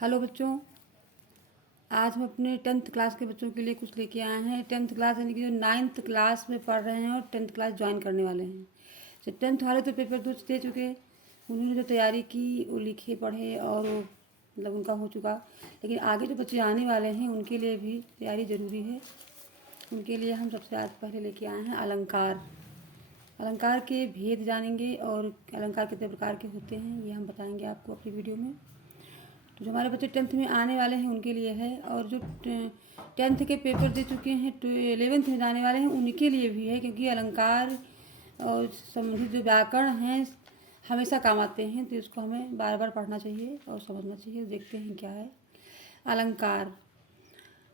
Hello बच्चों, आज हम अपने 10th क्लास के बच्चों के लिए कुछ लेके आए हैं। 10th क्लास यानी कि जो 9th क्लास में पढ़ रहे हैं और 10th क्लास ज्वाइन करने वाले हैं। तो 10th वाले तो पेपर दे चुके, उन्होंने जो तैयारी की वो लिखे पढ़े और वो मतलब उनका हो चुका। लेकिन आगे जो बच्चे आने वाले हैं उनके लिए भी तैयारी ज़रूरी है। उनके लिए हम सबसे आज पहले लेके आए हैं अलंकार। अलंकार के भेद जानेंगे और अलंकार कितने प्रकार के होते हैं ये हम बताएंगे आपको अपनी वीडियो में। तो जो हमारे बच्चे 10th में आने वाले हैं उनके लिए है, और जो 10th के पेपर दे चुके हैं तो 11th में जाने वाले हैं उनके लिए भी है, क्योंकि अलंकार और संबंधित जो व्याकरण हैं हमेशा काम आते हैं, तो इसको हमें बार बार पढ़ना चाहिए और समझना चाहिए। देखते हैं क्या है अलंकार।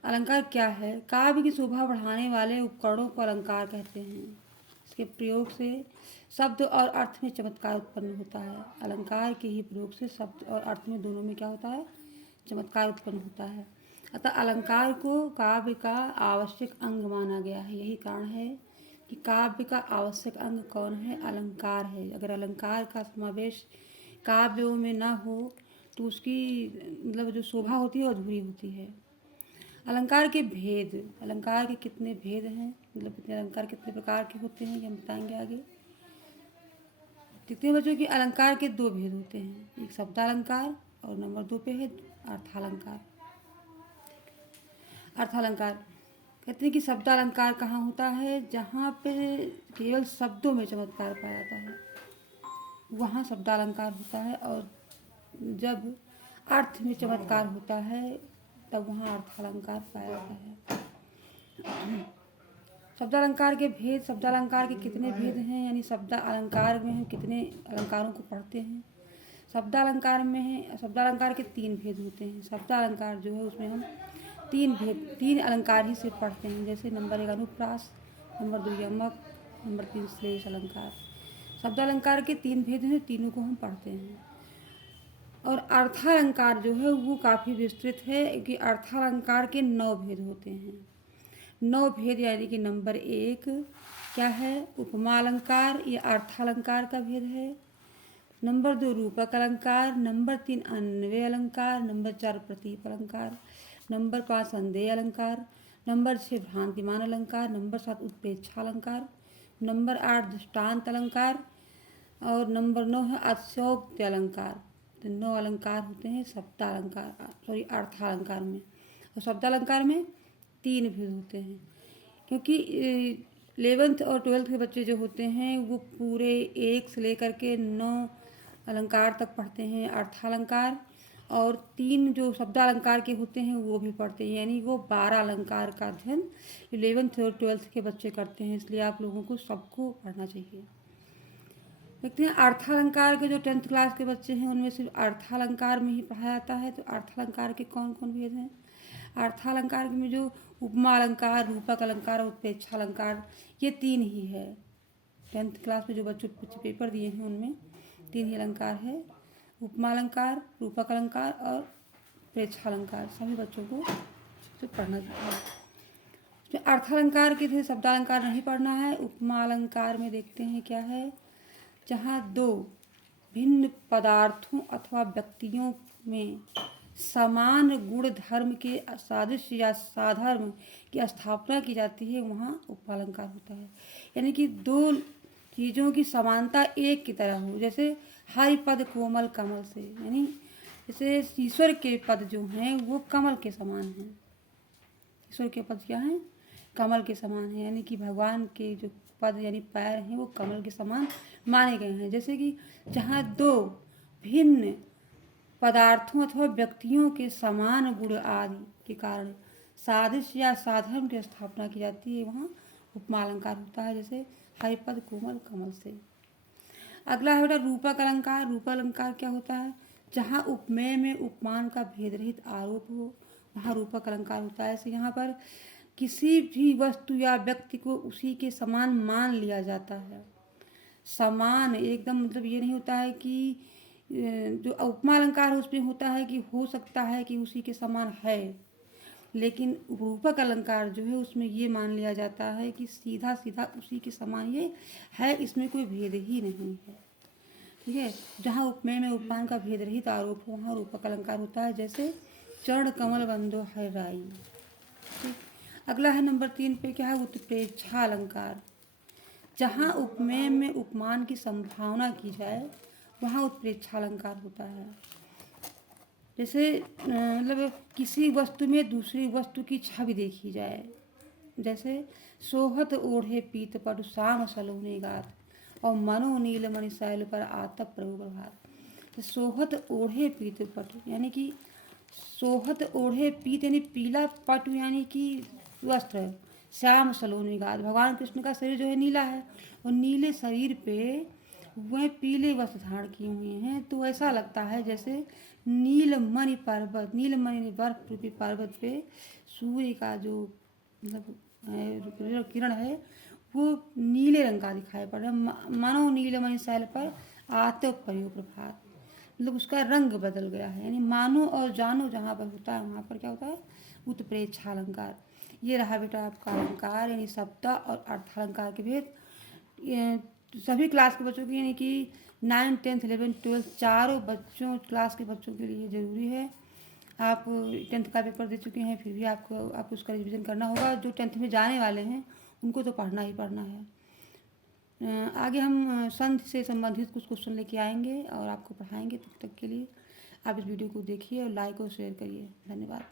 अलंकार क्या है? काव्य की शोभा बढ़ाने वाले उपकरणों को अलंकार कहते हैं। इसके प्रयोग से शब्द और अर्थ में चमत्कार उत्पन्न होता है। अलंकार के ही प्रयोग से शब्द और अर्थ में दोनों में क्या होता है? चमत्कार उत्पन्न होता है। अतः अलंकार को काव्य का आवश्यक अंग माना गया है। यही कारण है कि काव्य का आवश्यक अंग कौन है? अलंकार है। अगर अलंकार का समावेश काव्यों में ना हो तो उसकी मतलब जो शोभा होती है वो अधूरी होती है। अलंकार के भेद, अलंकार के कितने भेद हैं, मतलब कितने अलंकार कितने प्रकार के होते हैं ये हम बताएंगे आगे। देखते हैं बच्चों कि अलंकार के दो भेद होते हैं, एक शब्दालंकार और नंबर 2 पे है अर्थालंकार। अर्थालंकार कहते हैं कि शब्दालंकार कहाँ होता है? जहाँ पे केवल शब्दों में चमत्कार पाया जाता है वहाँ शब्दालंकार होता है, और जब अर्थ में चमत्कार होता है तब वहाँ अर्थालंकार पाया जाता है। शब्दालंकार के भेद, शब्दालंकार के कितने भेद हैं, यानी शब्द अलंकार में हम कितने अलंकारों को पढ़ते हैं। शब्दालंकार में है, शब्दालंकार के 3 भेद होते हैं। शब्दालंकार जो है उसमें हम 3 अलंकार ही सिर्फ पढ़ते हैं, जैसे नंबर 1 अनुप्रास, नंबर 2 यमक, नंबर 3 श्लेष अलंकार। शब्दालंकार के 3 भेद हैं, तीनों को हम पढ़ते हैं। और अर्थालंकार जो है वो काफ़ी विस्तृत है, क्योंकि अर्थालंकार के 9 भेद होते हैं। 9 भेद यानी कि नंबर 1 क्या है? उपमा अलंकार, ये अर्थालंकार का भेद है। नंबर 2 रूपक अलंकार, नंबर 3 अन्वय अलंकार, नंबर 4 प्रतीप अलंकार, नंबर 5 संदेह अलंकार, नंबर 6 भ्रांतिमान अलंकार, नंबर 7 उत्प्रेक्षा अलंकार, नंबर 8 दृष्टांत अलंकार, और नंबर 9 है अतिशयोक्ति अलंकार। तो 9 अलंकार होते हैं अर्थालंकार में। और शब्दालंकार में 3 भेद होते हैं, क्योंकि 11th और 12th के बच्चे जो होते हैं वो पूरे 1 से लेकर के 9 अलंकार तक पढ़ते हैं अर्थालंकार, और 3 जो शब्दालंकार के होते हैं वो भी पढ़ते हैं, यानी वो 12 अलंकार का अध्ययन 11th और 12th के बच्चे करते हैं। इसलिए आप लोगों को सबको पढ़ना चाहिए। देखते हैं अर्थालंकार के जो 10th क्लास के बच्चे हैं उनमें सिर्फ अर्थालंकार में ही पढ़ाया जाता है। तो अर्थालंकार के कौन कौन भेद हैं? अर्थालंकार में जो उपमा अलंकार, रूपक अलंकार और उत्प्रेक्षा अलंकार, ये 3 ही है। 10th क्लास में जो बच्चे पेपर दिए हैं उनमें 3 ही अलंकार है, उपमा अलंकार, रूपक अलंकार और उत्प्रेक्षा अलंकार। सभी बच्चों को पढ़ना चाहिए। अर्थालंकार के थे, शब्दालंकार नहीं पढ़ना है। उपमा अलंकार में देखते हैं क्या है? जहाँ 2 भिन्न पदार्थों अथवा व्यक्तियों में समान गुण धर्म के सादृश्य या साधर्म की स्थापना की जाती है वहाँ उपमालंकार होता है। यानी कि 2 चीज़ों की समानता एक की तरह हो, जैसे हरि पद कोमल कमल से, यानी जैसे ईश्वर के पद जो हैं वो कमल के समान हैं। ईश्वर के पद क्या हैं? कमल के समान है, यानी कि भगवान के जो पद यानी पैर हैं वो कमल के समान माने गए हैं। जैसे कि जहाँ 2 भिन्न पदार्थों अथवा व्यक्तियों के समान गुण आदि के कारण सादृश्य या साधर्म की स्थापना की जाती है वहाँ उपमा अलंकार होता है, जैसे हरिपद कोमल कमल से। अगला है बेटा रूपक अलंकार। रूपक अलंकार क्या होता है? जहाँ उपमेय में उपमान का भेद रहित आरोप हो वहाँ रूपक अलंकार होता है। जैसे यहाँ पर किसी भी वस्तु या व्यक्ति को उसी के समान मान लिया जाता है। समान एकदम मतलब ये नहीं होता है कि जो उपमा अलंकार है उसमें होता है कि हो सकता है कि उसी के समान है, लेकिन रूपक अलंकार जो है उसमें ये मान लिया जाता है कि सीधा सीधा उसी के समान ये है, इसमें कोई भेद ही नहीं है। ठीक है। जहाँ उपमेय में उपमान का भेद रहित आरोप हो वहाँ रूपक अलंकार होता है, जैसे चरण कमल बंदो है राई। ठीक। अगला है नंबर 3 पे, क्या है, उत्प्रेक्षा अलंकार। जहाँ उपमेय में उपमान की संभावना की जाए वहाँ उत्प्रेक्षा अलंकार होता है। जैसे मतलब किसी वस्तु में दूसरी वस्तु की छवि देखी जाए, जैसे सोहत ओढ़े पीत पटु श्याम सलोने गात और मनो नील मणि शैल पर आतप प्रभु प्रभात। तो सोहत ओढ़े पीत पटु यानी कि सोहत ओढ़े पीत यानी पीला, पटु यानी कि वस्त्र, श्याम सलोनी गात, भगवान कृष्ण का शरीर जो है नीला है और नीले शरीर पे वह पीले वस्त्र धारण किए हुए हैं, तो ऐसा लगता है जैसे नीलमणि पर्वत, नीलमणि बर्फ रूपी पर्वत पे सूर्य का जो मतलब किरण है वो नीले रंग का दिखाई पड़ रहा है। मानो नीलमणि शैल पर आते प्रयोग प्रभात, मतलब उसका रंग बदल गया है। यानी मानो और जानो जहाँ पर होता है वहाँ पर क्या होता है, उत्प्रेक्षा अलंकार। ये रहा बेटा आपका अलंकार यानी शब्द और अर्थालंकार के भेद। सभी क्लास के बच्चों की यानी कि 9, 10, 11, 12 चारों बच्चों क्लास के बच्चों के लिए ज़रूरी है। आप 10th का पेपर दे चुके हैं, फिर भी आपको उसका रिवीजन करना होगा। जो 10th में जाने वाले हैं उनको तो पढ़ना ही पढ़ना है। आगे हम संत से संबंधित कुछ क्वेश्चन लेके आएंगे और आपको पढ़ाएंगे। तब तक के लिए आप इस वीडियो को देखिए और लाइक और शेयर करिए। धन्यवाद।